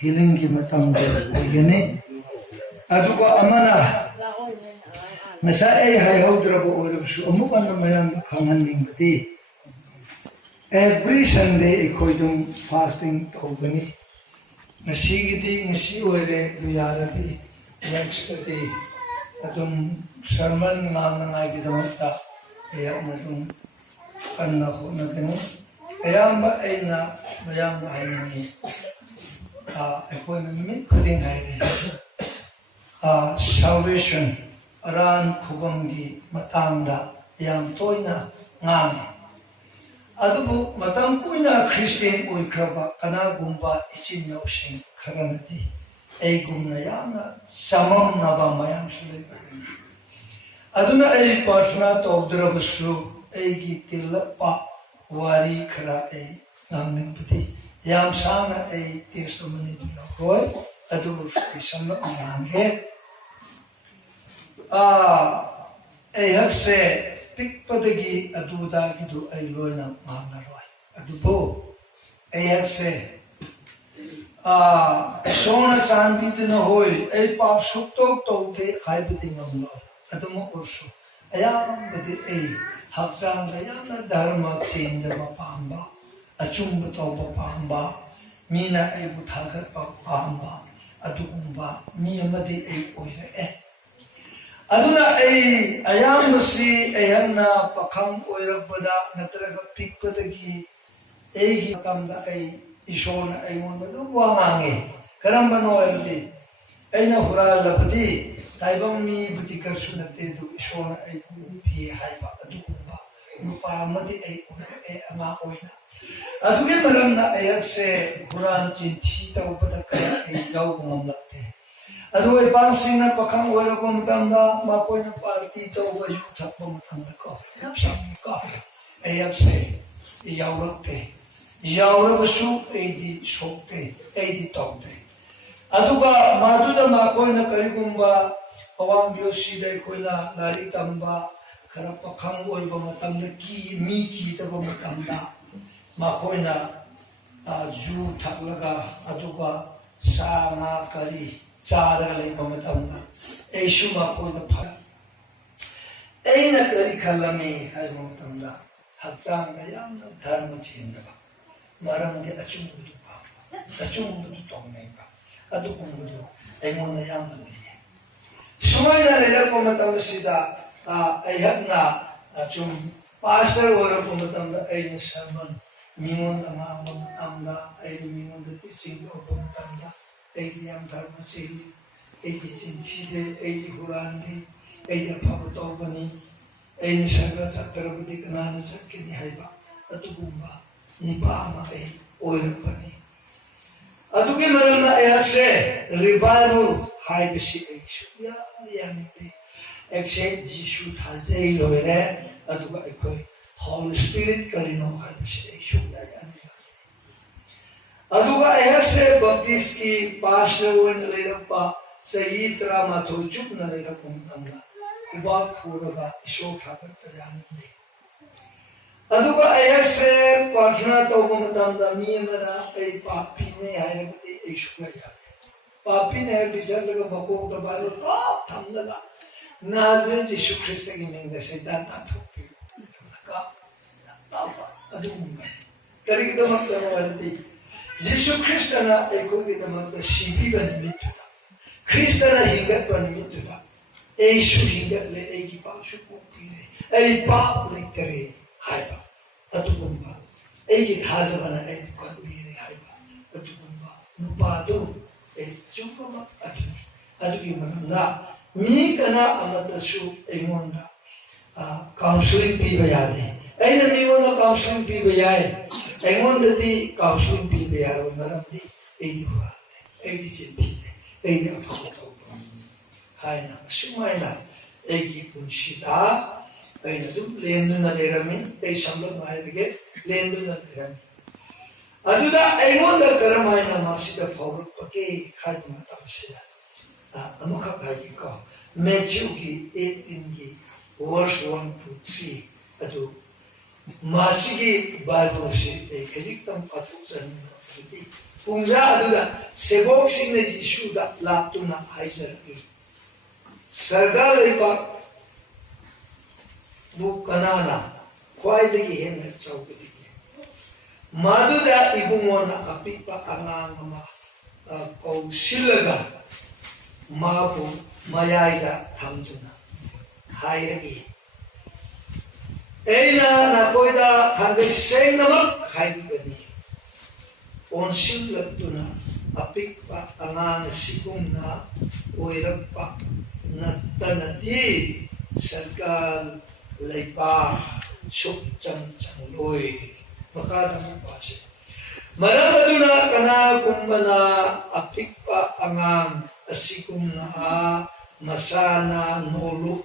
healing ki matang gani aduga amana masa ai hai hodraba oirabsu amuk anna mayam khanghanningbati every Sunday ekhoi fasting tawgani ngasigidi ngasi oire du yaradi next day adum sermon nganangai gidamakta ayakna dum kanna hona gani ayamba aina mayamba haini ekhoi mi khuding haini salvation aran khubamgi matangda yam toina ngami adubu matam kuina Christian oikraba kanagumba ichin yausing kharanati eigumna yamna samamnaba mayam sulekani aduna ei prarthana tawdrabasu eigi tilapa wari khara ei namnipati yam sangna ei testimony duna roi adubu isamna ngamge ei hakse pikpadagi aduda gidu ay loina mangaroi adubo ayakse sona sanbidna hoy ay pap suktok tawte haibati ngamlo adumo ursu ayambadi ay hakjang dayana dharma change pamba achumba tawba pamba mina ay buthagat pamba adugumba mi amadi ay oire aduna ai ayamasi ayhanna pakham oirabada natraga pikpadagi eigi kamda ai ishona aimona du wangange karambano aydi aina huralabadi taibam mi buti karsunate du ishona ai pi haiba adugumba nupa amadi ai ama oina aduge maramna ayakse quran chinthi tawbada kaya ai gawgumamlate aduai pangsina pakhang oirabo matamda makoina party tawba yu thakba matamda ko yam samni ko ayakse yawrakte yawrabasu eidi sokte eidi tawte aduga maduda makoina karigumba awang biosi dai koina lari tamba khara pakhang oiba matamda ki mi ki taba matamda makoina ju thaklaga aduga sama kari चारा लेबा मतमदा एशुमा कोइदा फा एना करी खलमे खाइबा मतमदा हक्सांग दा यामना धर्म चेंजबा मरंगे अचुंबुदु पा अचुंबुदु तोंगनेबा अदु कुंबुदु एमोना यामना ले सुमाइना लेबा मतमसिदा अयहना अचुम पास्टर ओरबा मतमदा एना शर्मन मिमोन अमा मतमदा ए मिमोन द टीचिंग ओबा मतमदा एगी यम धर्म चेली एगी चिंथीदे एगी हुरानदे एगी फब तौबनी एनी सर्गा चक्करबदी कनाना चक्केनी हाइबा अतुगुम्बा निपा अमा ए ओइरपनी अतुगे मरना एसे रिवाइवल हाइबसी एक्सु या यानिते एक्सेप्ट जीसु थाजे लोइरे अतुगा एखोइ होली स्पिरिट करिनो हाइबसी एक्सु या यानि aduga ayase baptist ki pasawon leirapa sahi tramato chupna leirapum tamla uba khuraga iso thakat tayani aduga ayase prarthana tawba matamda mi amara ai papi ne hairapati ishuga ya papi ne bizarga bakok da balo to thamlaga nazareth Jesu Christ ki name se data thopi ka tapa aduga karigda makkarwalti Jesu Kristana ekogi namanda shibiga nimituda Kristana hingat pa nimituda Yesu hingat le egi pa shukupire ei pa lektere haiba atugumba egi thazabana ei kadbire haiba atugumba nupado ei chupama atugi mananda mi kana amatasu eimonda counseling piba yade aina mi wona counseling piba yae एंगोंदती counseling पी बेयारो मरमदी एदी हुआ एदी चिंती एदी अफातो हाय ना सुमाइना एगी पुंशिदा एना दुम लेंदुना लेरमी ए संबल मायदगे लेंदुना लेरमी अदुदा एंगोंदा करमाइना मासिदा फौरक पके खाइ मातामसिदा अमुखा खाइ को मैथ्यू की 18 की वर्स 1 to 3 अदु मासिगी बाइबल से एक अधिकतम पाठक ꯄꯨꯡꯖꯥ ꯑꯗꯨꯗ ꯁꯦꯕꯣꯛꯁꯤꯡꯅ ꯌꯤꯁꯨꯗ ꯂꯥꯛꯇꯨꯅ ꯍꯥꯏꯖꯔꯛꯏ ꯁꯔꯒ ꯂꯩꯕꯥꯛ ꯕꯨ ꯀꯅꯥꯅ ꯈ꯭ꯋꯥꯏꯗꯒꯤ ꯍꯦꯟꯅ ꯆꯥꯎꯒꯗꯒꯦ ꯃꯗꯨꯗ ꯏꯕꯨꯡꯉꯣꯅ ꯑꯄꯤꯛꯄ ꯑꯉꯥꯡ ꯑꯃ ꯀꯧꯁꯤꯜꯂꯒ 마부 마야이다 탐두나 하이르기 에이나 나코이다 당근 생나막 하이르거니 온실럽두나 아픽파 앙안 시궁나 오이럽파 나타나디 설갈 레이파 supcang-cangloy makadamang pasi maramaduna kana kumbana apikpa angang asikum na masana nolu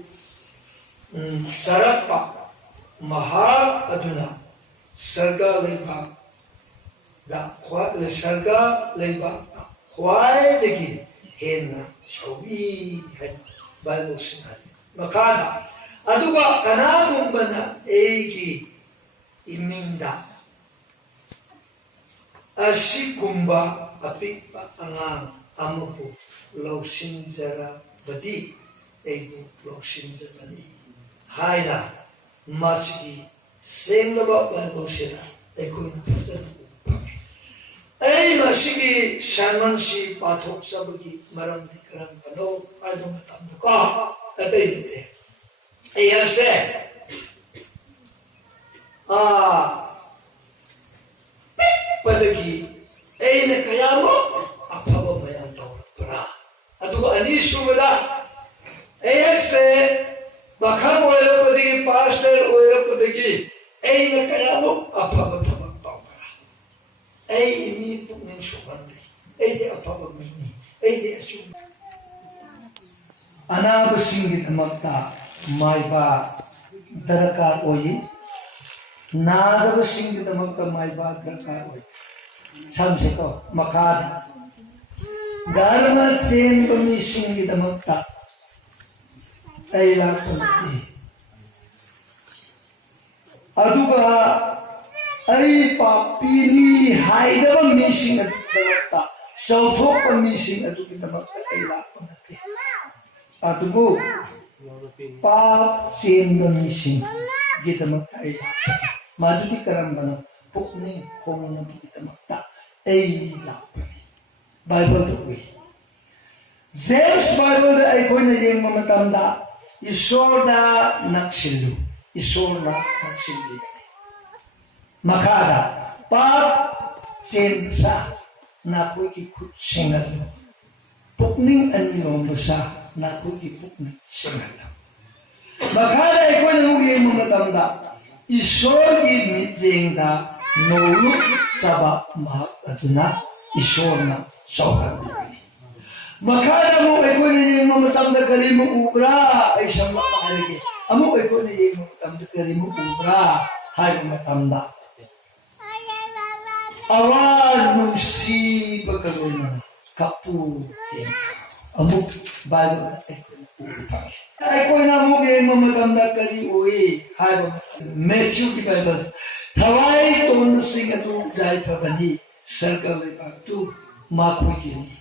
sarapa maha aduna sarga leba da sarga leba kwai degi hena shawi hen Bible sinabi makada aduga kanagumbana eigi iminda asikumba apikpa angang amuhu lausinjara badi egu lausinjabani haina masigi senglaba Bible sina egu fazana ay masigi sharmansi pathok sabagi maram dikaram kano aidong matamda ko atay dite ayase padagi ayna kayamo afaba mayan tawrapra aduga anisubada ayase bakhang oira padagi pastor oira padagi ayna kayamo afaba thabak tawra ay imi puknin subandi ay di afaba mini ay di asum anabasingit amagta maiba darakar oyi 나가버싱기다먹다 마이바 들까고 참새고 마카다 다르마 젠범이 싱기다먹다 에이라코티 아두가 아이파 피니 하이다바 미싱기다먹다 서토파 미싱 아두기다먹다 에이라코티 아두고 파 젠범이 싱 기다먹다 에이라코티 마두디 karamбана pukni hongna pukitamakta ay lapani Bible to we James Bible ay ko na yung mamatanda isorda naksilu isorda naksilu makada pap sensa na ko ikut singalo pukning anilong sa na ko ipukni singalo makada ay ko na yung mamatanda Ishorgi mitjengda nolu saba mahak aduna Ishorna sawhagni makada mo ay ko ni mamatanda kali mo ubra ay siyang makalagi amo ay ko ni mamatanda kali mo ubra hay mamatanda awan nung si pagkagawin kapu amo bago ay ko ay ko na mo kay mamatanda kali uwi hay Matthew ki Bible Hawaii ton sing atu jai pabani circle le patu maku kini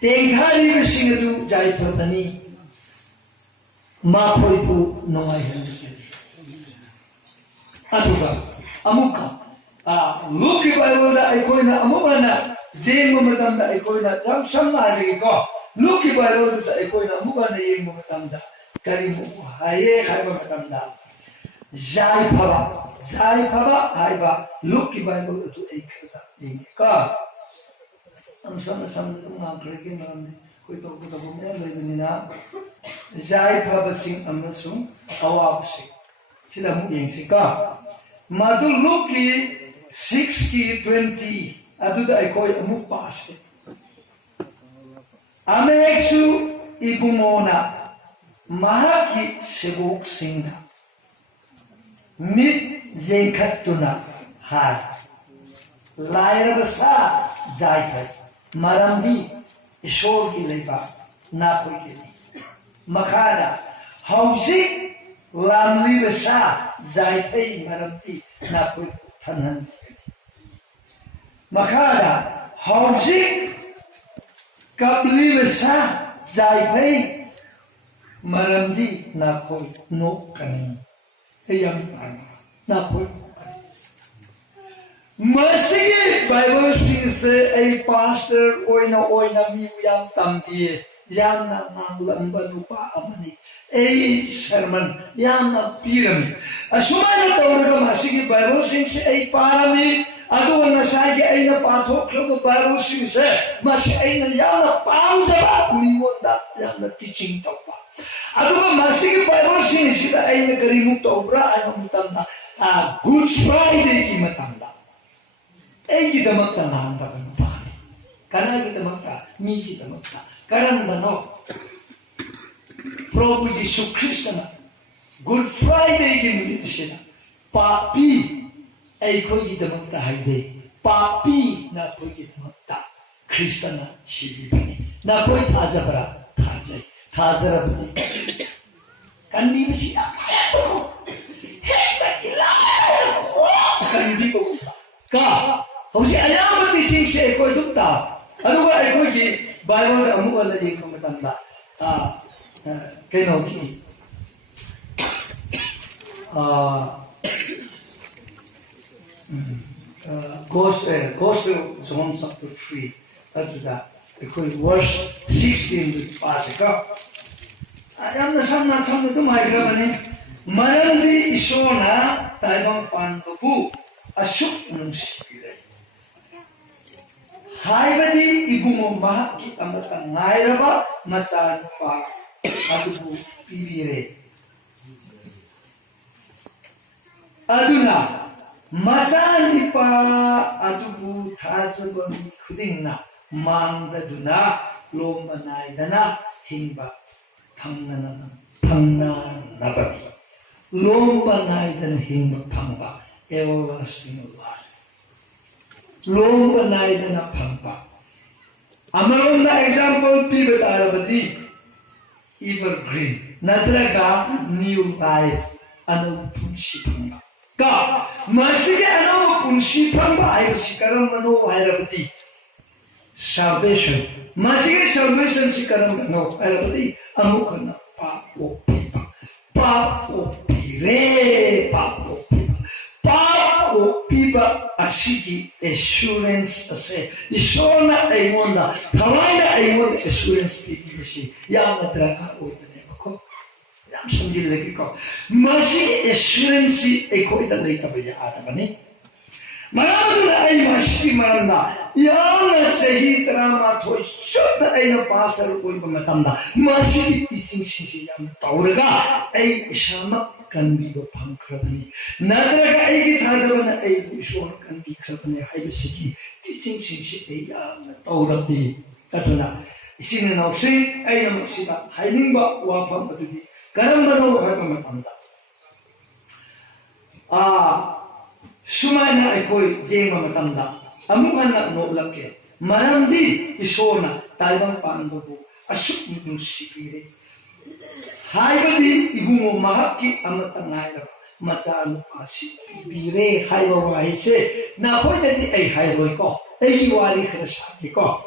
tenghali sing atu jai pabani maku ibu nongai handi kini atuka amuka look ki Bible da ay ko na amubana jeng mamatanda ay ko na tam samna ri ko look ki Bible da ay ko na amubana yeng mamatanda kali mo haye kay mamatanda Jai Phaba, Haiba, look if I go to a car. I'm some not drinking on the Kuto Jai Phaba sing Amasum, our sing. Sila moving Sika. Madu Luki 60-20, Aduda I call a move past it. Amexu Ibumona, Mahaki Sebok Singa. Mit zengkatuna hai lairabasa zaikai marandi ishor ki leiba na koi kini makara hausi lamli basa zaikai marandi na koi thanan makara Housing Kablivasa Zaipai Maramdi Nakoi no Kani Ayam Nakoi Masigi Bible says a pastor oina mi yam tambi yam na nanglan banupa amani a sermon yam na pirami asumana tawra masigi Bible says a parami ado na sagi ay na pathok club Bible says mas ay na yam na pausa limonda yam na teaching tawpa ado masigi Bible says ay na garimuk tawra anong tanda Good Friday ki matanda Egidamakta nanda banupani. Kanagidamakta, migidamakta. Karamano. Prabhu Jisu Krishna. Good Friday gimulitisena. Papi. Eikogidamakta haide. Papi na kogidamakta. Krishna shivibani. Na koi thazabra. Thazai. Thazarabdi. Kanibisi akayako. Heta ilaya. Kanibiko. Ka. Howsi ayam tising se koi dukta. Ano ba ay koi ki Bible da amu wala yung kumatanda. Keno ki. Gospel John chapter 3. Ato da koi verse 16 pasaka. Ayam na samna tumay krabani. Marandi isona taibang panbabu asuk nungsipire. Haibadi ibumo mahaki amata ngairaba masan pa adubu pibire. Aduna masan pa adubu thazabami khudingna mangdaduna lombanaidana hingba phangna nabani lombanaidana hingba phangba everlasting life. Long night na pampa. Amaron na example pibat arabadi evergreen. Nadraga new life ano punshi pamba. Ka masige ano punshi pamba ay sikaram ano arabadi salvation. Masige salvation sikaram ano arabadi amukana pa o pipa pa o pire pa o Pako piba asigi assurance ase isona aymonda thawaina aymonda assurance pibi si yam draka oitane ko yam samjil lagi ko masi assurance e ko ida lei tabya ada bani marana ay masi marana yam sahi tarama thoi shud ay na pasar koi matamda masi ising si yam tauraga ay ishama Kanbi Pamkrabani. Nadraga Agi Tazavana Agi Shor Kanbi Krabani Hibisiki, teaching Shinshi Aya, Taurabi, Tatuna. Singing of Sing, Ayamasida, Hainimba, Wapam Adudi, Karambano Hapamatanda. Sumana Ekoi, Zema Matanda, Amumana no Lake, Marandi, Ishona, Taiwan Pandabu, Asuk Nushipire. Haibadi ibumo mahaki amatangaira machan pasi bire haiba waise na koi dadi ai hairoi ko ai wali khrasa ko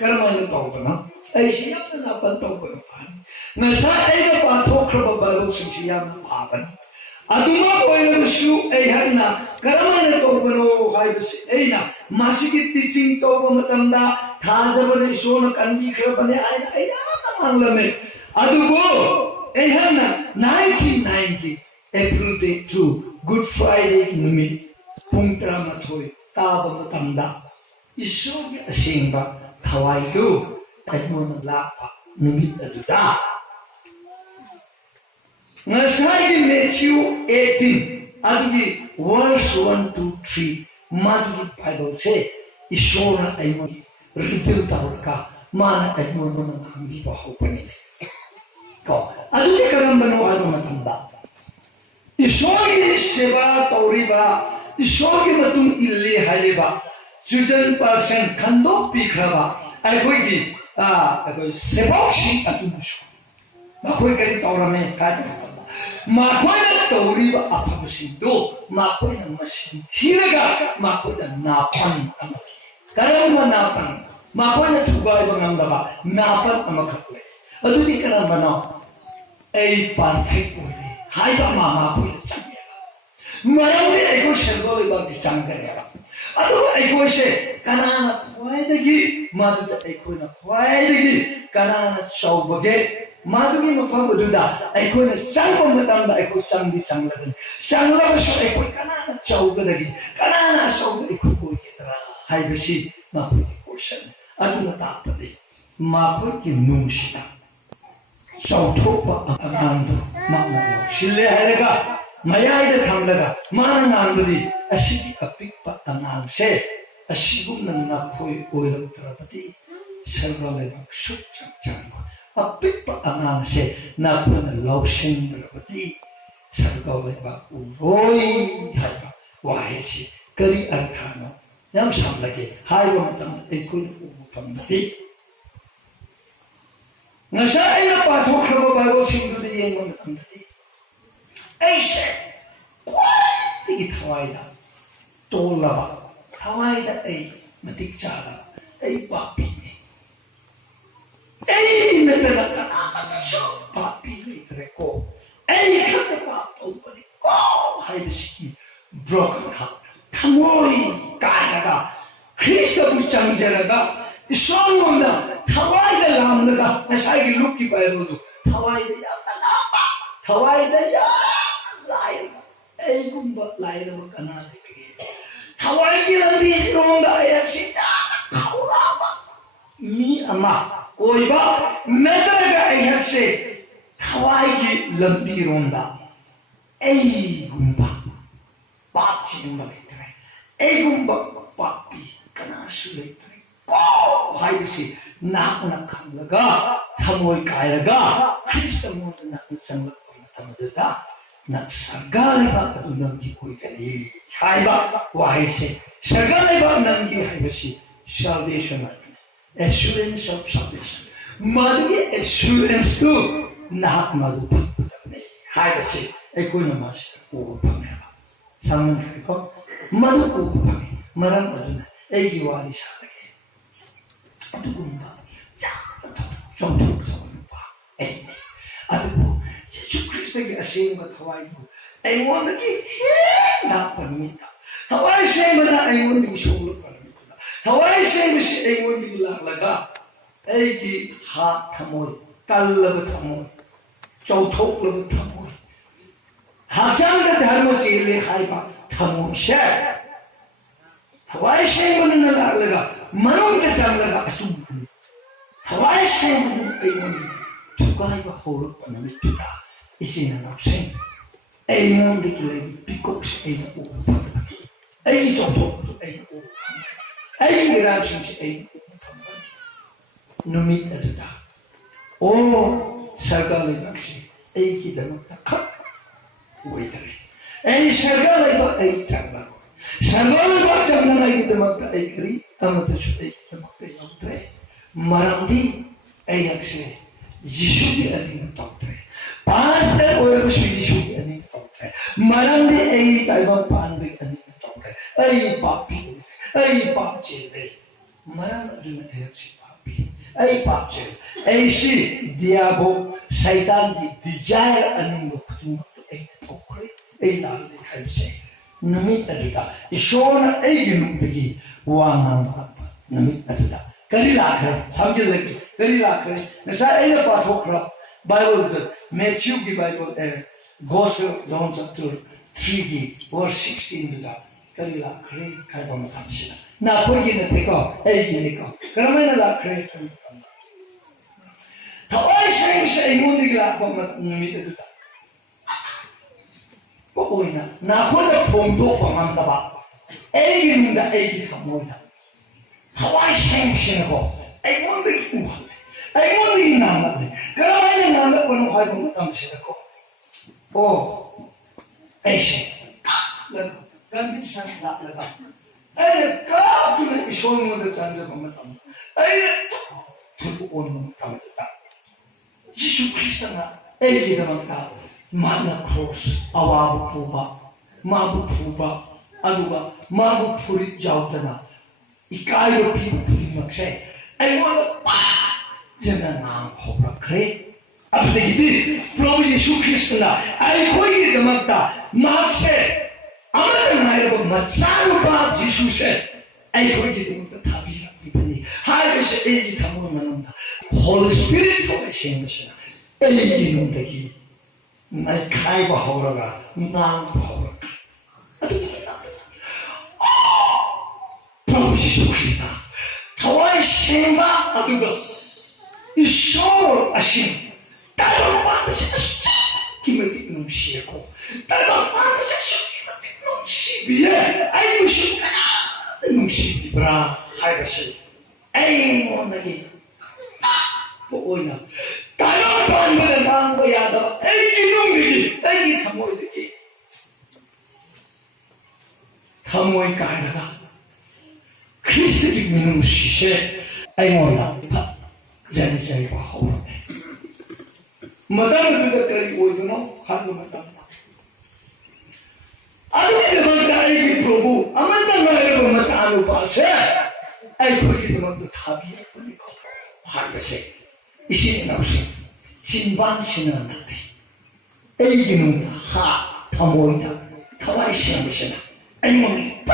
karamana tawbana ai siyam na pan tawbana pani na sa ai pa thokra ba siyam paban aduma koi su ai hanna karamana tawbano haibasi ai na masigi teaching tawba matamda thazabani sona kanbi khrabane ai manglame adugo Ehana 1990 April Day 2 Good Friday Numi Pungtra Mathoy Taba Matamda Isogi Asingba Kawaidu Edmona Lapa Numi Aduda Nasai Matthew 18 Adugi verse 1 to 3 Madugi Bible say Isona Aimoni reveal Tauraka Mana Edmona Nambi Bahopani Ko Adugi karambano ano matanda. Isogi seba tauriba, isogi matung illi haliba, sujan percent kando pikraba. Akoigi sebaushi atumusho. Makoi kari taurame kaya matanda. Makoi na tauriba apabasindo, makoi na masin hiraga, makoi na napan amali. Karamba napan, makoy na tugay bang daba, napan amakak le. Adudi karamba na, ay perfect po le. Hay ba mama ko na changya. Marami ay ko shergol ibang disang kanya. Ado ay ko siya, kanana kway dagi, maduda ay ko na kway dagi, kanana chawbage. Madugi mapamaduda ay ko na sang pamatanda ay ko sang di sang lagan. Sang lagan siya ay ko kanana chawbage, kanana chawbage ay ko kitara. Hay ba si makoy ko siya. Ado natapat eh, makoy kinungsita. Sautropa ang ando, maknalaw. Sila halaga, mayayda kamlaga, mananandali, asigi apikpa ang angse, asigum ng nakoy oilang tarapati, sargalayang sutchang apikpa ang angse, nakoy na lawsing tarapati, sargalayang uroy, hayba, wahesi, kari arkano, yam samlagi, hayba matang ikoy na umupamati. Nasa ay napatok na bago singguliyan mo matandali. Ay siya, kway, taway na, tola ba? Taway na ay matiktsala, ay papi. Ay natalagkakakasyo, papi na itreko. Ay katapapaw pa rin ko, hay basiki, broken heart. Tamoy, kaya ka, Krista bucang jera ka, isang mo na, taway na lang na ka, nasa ay luki Bible do, taway na yan, talapa, taway na yan, layan, ay gumba, layan na magkanali, taway na di nung daya sita, kaurama, mi ama, o iba, natalaga ay hatsi, taway ki lambi ronda, ay gumba, pachi yung malitre, ay gumba, papi, kanasulit, ko hay si nakuna kamlaga tamoy kayaga Krista mo na isang tamadada nagsagalay ba patunang gikoy kani hay ba wahay si sagalay ba nang gihay ba si salvation assurance of salvation madagi assurance to nahat malupit patani hay ba si ay ko na mas upamera saman ko malupo pa marang aduna ay giwali sa 누군가 좀 들어보자 에 아들고 예수 그리스도에게 하시는 것 하와이고 애원하기 나쁩니다 하와이 세면은 애원하기 쇼로 빠릅니다 하와이 세면시 애원하기 라라가 애기 하 타모이 깔러브 타모이 조톡러브 타모이 하상대 잘못이 일리 하이바 타모이셰 하와이 세면은 라라가 Manong kasama asumban. Tawai siya mo ay mo tukay ba horot pa namin tuta isinanaw siya. Ay mo hindi kilay pikok siya ay nauupang. Ay isotok ay nauupang. Ay irasing siya ay nauupang. Numit na tuta. O sagalay ba siya ay kita magtakak. Uy ka rin. Ay sagalay ba ay taglag. Sagalay ba siya na ay kita magtaikri. Tama to siya ay kita magtaikri. Marami ay agsi. Yishu di aling toktre. Pastor oil siya Yishu di aling toktre. Marami ay kaibang paanbig aling toktre. Ay papi. Ay papchele. Marami rin ay agsi papi. Ay papchele. Ay si diabo Satan di desire aning magpatungo ay toktre. Ay lalay kayo siya. Namit na rita. Isyon ay ginugdagi. Wangang dapat. Namit na rita. Kanila kare. Samjil lagi. Kanila kare. Nasa ay napatok Bible Matthew ki Bible Gospel John chapter 3 verse 16 nila. Kanila kare kaya pa matamsila. Na po ginate ko. Ay ginate ko. Karamay na kare kaya matamsila. Taway siya ay mundi gila pa namit na rita. Pokoknya, naku na pondok pamantaba. Egin da egi kamoyda. Hawaii sanction ko. Ay mundi kinuha. Ay mundi inanak. Karamay na nanak ko nung hay pumatang sila ko. Ay siya. Gantin siya laga. Ay nagkakto na isyon mo na dyan sa pamatang. Ay tubuon mo kamata. Yesu Kristo na egi da magkao. Mana cross awabu puba, mabu puba, aduga mabu puri jautana. 이까이로 비고 부림막세 아이고 빠져나 낭호브라크레 아버지들이 프로 예수 그리스도나 아이고에게 넘었다 막세 아무튼 나이로 마찬가지로 예수세 아이고에게 넘었다 답이라니 하이베스 에이 담으로 나눈다 홀리 스피릿 통하시는 것이나 에이 놈들이 나의 카이바 하오라가 낭 하오라가 프로 예수 그리스도 타와의 신바 아두가 이 소울 아심 딸방 반드시 기맥이 넘치고 딸방 반드시 넘치비에 아이고 슈가 넘치비브라 하이버시 에이 원하기 뭐 오이나 딸방 반드시 망고야다 에이 놈들이 에이 타모이들이 타모이 가이라가 크리스토리 미누시세 에이 원나 자리자리가 하오르네 마담을 그것들이 오이도노 하는 마담다 아니면 아이기 프로부 아무튼 나를 마사 안 봐서 아이고기 그만도 답이 없으니까 하는 것이 이신이 나오시 진반신은 안돼 에이기는 하 타모이다 타와이 시험 것이나 아이모니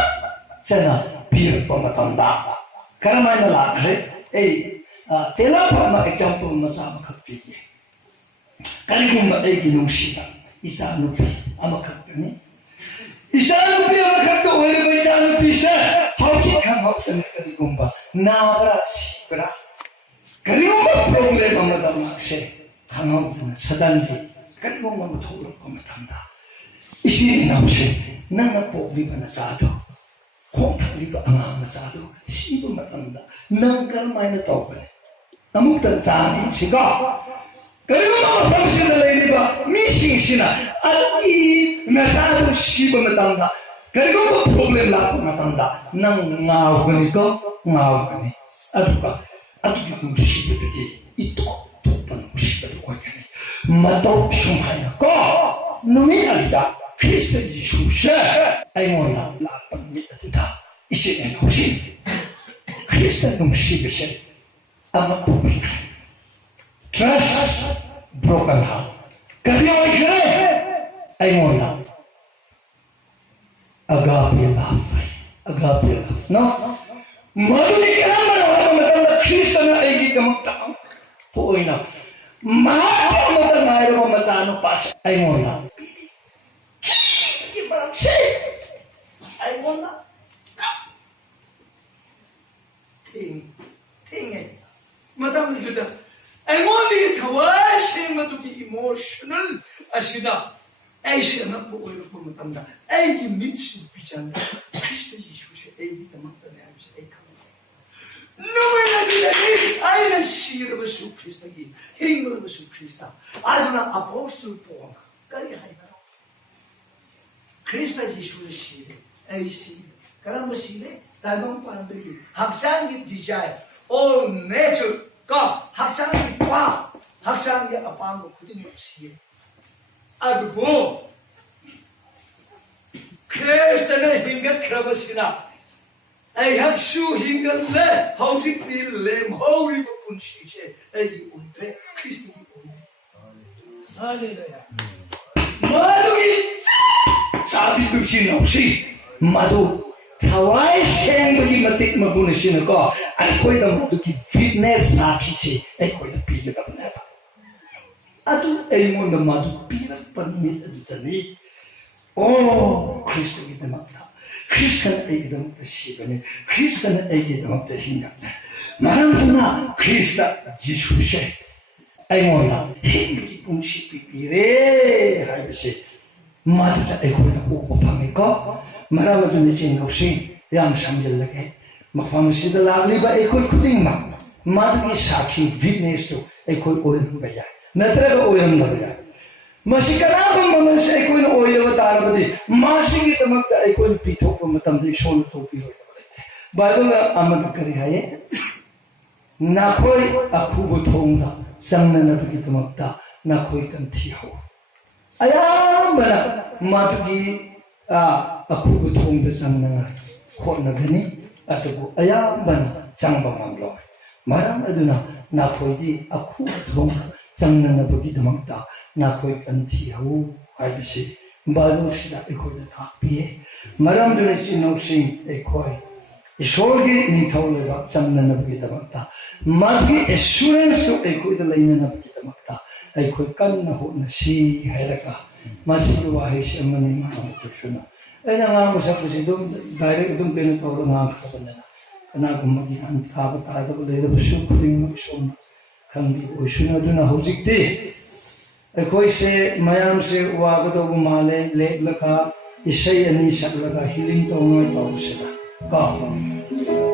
자나 비를 뻔하단다 그러면 나를 에이 तेला पर मैं example मसाम खप्पीगे करीबुम एगी नुशीदा इसानुपी अमखप्पनी इसानुपी अमखप्तो ओरे इसानुपी से हाउची खम हाउसन करीबुम्बा नाबरा सिबरा करीबुम्बा problem हमदा मासे खंगम सदनजी करीबुम्बा थोरो कमथंदा इसी नाउसे नाना पोगली बना सादो खोंथलीबा अंगाम सादो सिबु मतंदा नंकर मायने तौबने 아무튼 자기 시가 그리고 당신을 내리바 미싱시나 아기 나자도 시범에 당다 그리고 프로블렘 나고 나간다 난 나오니까 나오니 아두가 아두기 무시베지 이또 또는 무시베도 거기네 마도 shum하이나까 눈이 아니다 그리스도 예수세 아이모나 나쁜 믿어도다 이제 혹시 그리스도 무시베세 I'm broken. Trust broken heart. Kami ay kare. Ay mo na. Agape love. Agape love. No? Maruti ka naman ako matanda Kristo na ay kita magtaang. Puoy na. Mahal mo na ngayon mo matano pa siya. Ay mo na. Hindi parang siya. Ay mo na. Tingin. 마담을 그다 애모니 타와시 마두기 이모셔널 아시다 에이시나 뭐 이렇게 보면 담다 에이 미치 비잔다 크리스도 예수의 에이 담았다네 아버지 에이 카메라 누구야 아이는 시르버 수 크리스도기 행거버 수 크리스도 아주나 아포스톨 포 까리 하이나 크리스도 예수의 시 에이 시 그런 것이네 다른 바람들이 합상기 디자인 all nature 가 학창이 와 학창이 아빠한 거 그대로 시에 아두고 그래서는 힘겨 크라버시나 아이 학수 힘겨네 하우직 빌렘 하우리 부분 시세 아이 온데 크리스티니 온데 할렐루야 마두기 사비도 신없이 마두 타와의 생각이 맞게 마부는 시는 거 아이코이다 모두기 빅네스 사키시 아이코이다 비게다 보내봐 아두 에이몬다 마두 비락 받는 아두다니 오 크리스토기 때문다 크리스토는 에이게 때문다 시간에 크리스토는 에이게 때문다 힘겹다 말하는구나 크리스토 지수세 아이몬다 힘이 분식 비비래 하이버시 마두다 에이코이다 오고 파니까 말하고도 내지 없이 양 삼절하게 막방시다 라리바 에코이 쿠딩마 마르기 사키 비즈니스도 에코이 오이는 거야 나트라가 오이는 거야 마시카라고 만나서 에코이 오이를 따라거든 마시기 때문에 에코이 비토고 마탐들 쇼는 토피로 바이블은 아무도 그리 하에 나코이 아쿠고 통다 장난하기 때문에 나코이 간티하고 아야 마나 마두기 아쿠고 통다 장난아 혼나더니 ꯑꯗꯨꯕꯨ ꯑꯌꯥꯝꯕꯅ ꯆꯪꯕ ꯉꯝꯂꯣꯏ ꯃꯔꯝ ꯑꯗꯨꯅ ꯅꯈꯣꯏꯗꯤ ꯑꯈꯨ ꯑꯊꯣꯡ ꯆꯪꯅꯅꯕꯒꯤꯗꯃꯛꯇ ꯅꯈꯣꯏ ꯀꯟꯊꯤꯍꯧ ꯍꯥꯏꯕꯁꯤ ꯕꯥꯏꯕꯜꯁꯤꯗ ꯑꯩꯈꯣꯏꯗ ꯇꯥꯛꯄꯤꯌꯦ ꯃꯔꯝꯗꯨꯅ ꯏꯆꯤꯟꯅꯥꯎꯁꯤꯡ ꯑꯩꯈꯣꯏ ꯏꯁꯣꯔꯒꯤ ꯅꯤꯡꯊꯧ ꯂꯩꯕꯥꯛ ꯆꯪꯅꯅꯕꯒꯤꯗꯃꯛꯇ ꯃꯥꯒꯤ ꯑꯦꯁꯨꯔꯦꯟꯁꯇꯨ ꯑꯩꯈꯣꯏꯗ ꯂꯩꯅꯅꯕꯒꯤꯗꯃꯛꯇ ꯑꯩꯈꯣꯏ ꯀꯟꯅ ꯍꯣꯠꯅꯁꯤ ꯍꯥꯏꯔꯒ ꯃꯁꯤꯒꯤ ꯋꯥꯍꯩꯁꯤ ꯑꯃꯅꯤ ꯉꯥꯡꯕꯗꯨꯁꯨꯅ ꯑꯩꯅ ꯉꯥꯡꯕ ꯁꯛꯄꯁꯤ ꯑꯗꯨꯝ ꯗꯥꯏꯔꯦꯛ ꯑꯗꯨꯝ ꯀꯩꯅꯣ ꯇꯧꯔꯒ ꯉꯥꯡꯈ꯭ꯔꯕꯅꯤꯅ ꯀꯅꯥꯒꯨꯝꯕ ꯒ꯭ꯌꯥꯟ ꯇꯥꯕ ꯇꯥꯗꯕ ꯂꯩꯔꯕꯁꯨ ꯈꯨꯗꯤꯡꯃꯛ ꯏꯁꯣꯔꯅ ꯈꯪꯕꯤꯕ ꯑꯣꯏꯁꯅꯨ ꯑꯗꯨꯅ ꯍꯧꯖꯤꯛꯇꯤ ꯑꯩꯈꯣꯏꯁꯦ ꯃꯌꯥꯝꯁꯦ ꯋꯥꯒꯗꯧꯕ ꯃꯥꯜꯂꯦ ꯂꯦꯞꯂꯒ ꯏꯁꯩ ꯑꯅꯤ ꯁꯛꯂꯒ ꯍꯤꯂꯤꯡ ꯇꯧꯅꯉꯥꯏ ꯇꯧꯕꯁꯤꯗ ꯀꯣ